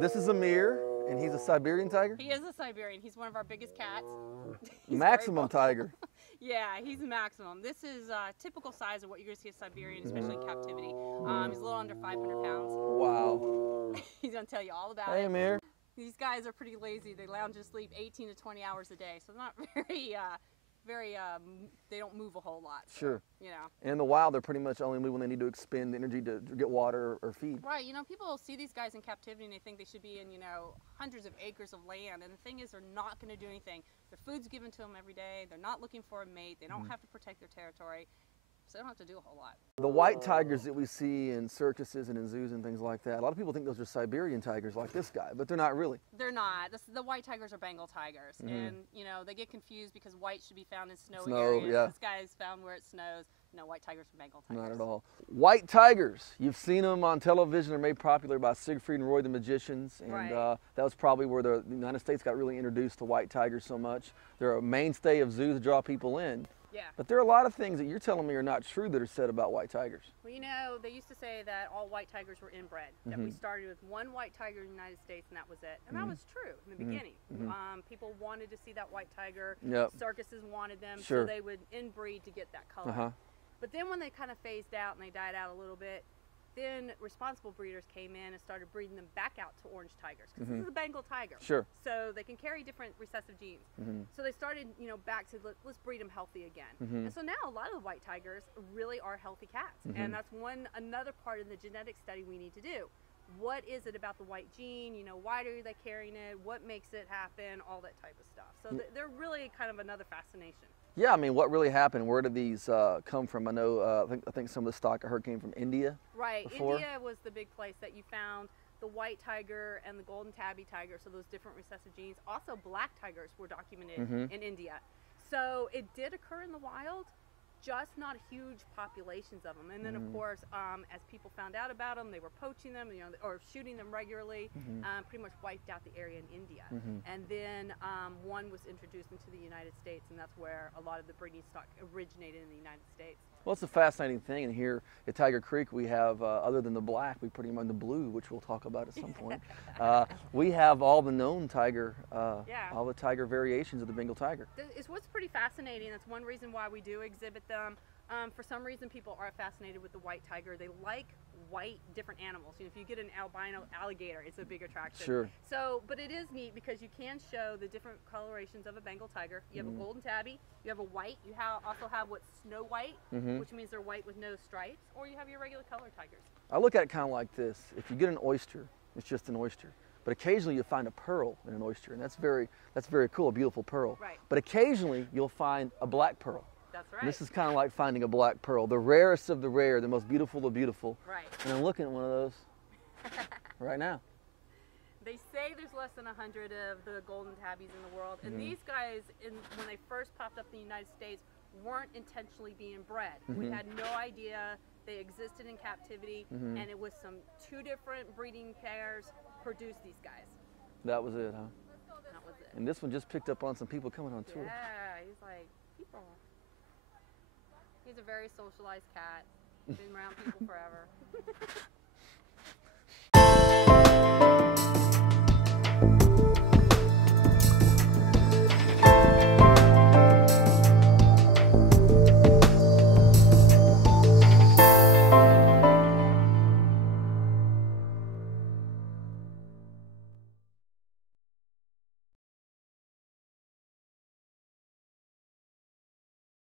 This is Amir, and he's a Siberian tiger? He is a Siberian. He's one of our biggest cats. Maximum tiger. Yeah, he's maximum. This is typical size of what you're going to see a Siberian, especially in captivity. He's a little under 500 pounds. Wow. He's going to tell you all about Hey, it. Amir. These guys are pretty lazy. They lounge and sleep 18 to 20 hours a day, so they're not they don't move a whole lot. So, Sure. You know. In the wild, they're pretty much only move when they need to expend energy to get water or feed. Right. You know, people see these guys in captivity and they think they should be in, you know, hundreds of acres of land. And the thing is, they're not going to do anything. Their food's given to them every day. They're not looking for a mate. They don't have to protect their territory. So they don't have to do a whole lot. The white tigers that we see in circuses and in zoos and things like that, a lot of people think those are Siberian tigers like this guy, but they're not really. They're not. The white tigers are Bengal tigers. And, you know, they get confused because white should be found in snowy areas. Yeah. This guy is found where it snows. No, white tigers are Bengal tigers. Not at all. White tigers, you've seen them on television. They're made popular by Siegfried and Roy the Magicians. And Right. That was probably where the United States got really introduced to white tigers so much. They're a mainstay of zoos to draw people in. Yeah. But there are a lot of things that you're telling me are not true that are said about white tigers. Well, you know, they used to say that all white tigers were inbred, that we started with one white tiger in the United States and that was it. And that was true in the beginning. People wanted to see that white tiger. Yep. Circuses wanted them, Sure. so they would inbreed to get that color. But then when they kind of phased out and they died out a little bit, then responsible breeders came in and started breeding them back out to orange tigers, because this is a Bengal tiger. Sure. So they can carry different recessive genes. So they started, you know, back to let's breed them healthy again. And so now a lot of the white tigers really are healthy cats, and that's another part of the genetic study we need to do. What is it about the white gene? You know, why are they carrying it? What makes it happen? All that type of stuff. So they're really kind of another fascination. Yeah, I mean, what really happened? Where did these come from? I know, I think some of the stock I heard came from India. Right, before. India was the big place that you found the white tiger and the golden tabby tiger, so those different recessive genes. Also, black tigers were documented in India. So it did occur in the wild, just not huge populations of them. And then, of course, as people found out about them, they were poaching them, you know, or shooting them regularly. Pretty much wiped out the area in India. And then one was introduced into the United States, and that's where a lot of the breeding stock originated in the United States. Well, it's a fascinating thing, and here at Tiger Creek we have, other than the black, we pretty much the blue, which we'll talk about at some point. We have all the known tiger, all the tiger variations of the Bengal tiger. It's what's pretty fascinating. That's one reason why we do exhibit them. For some reason, people are fascinated with the white tiger. They like white different animals. You know, if you get an albino alligator, it's a big attraction. Sure. So, but it is neat because you can show the different colorations of a Bengal tiger. You have a golden tabby, you have a white, you also have what's snow white, which means they're white with no stripes, or you have your regular colored tigers. I look at it kind of like this. If you get an oyster, it's just an oyster. But occasionally you'll find a pearl in an oyster, and that's very cool, a beautiful pearl. Right. But occasionally you'll find a black pearl. That's right. And this is kind of like finding a black pearl, the rarest of the rare, the most beautiful of the beautiful. Right. And I'm looking at one of those right now. They say there's less than 100 of the golden tabbies in the world, and these guys, when they first popped up in the United States, weren't intentionally being bred. We had no idea they existed in captivity, and it was two different breeding pairs produced these guys. That was it, huh? That was it. And this one just picked up on some people coming on tour. Yeah, he's like, people. He's a very socialized cat. Been around people forever.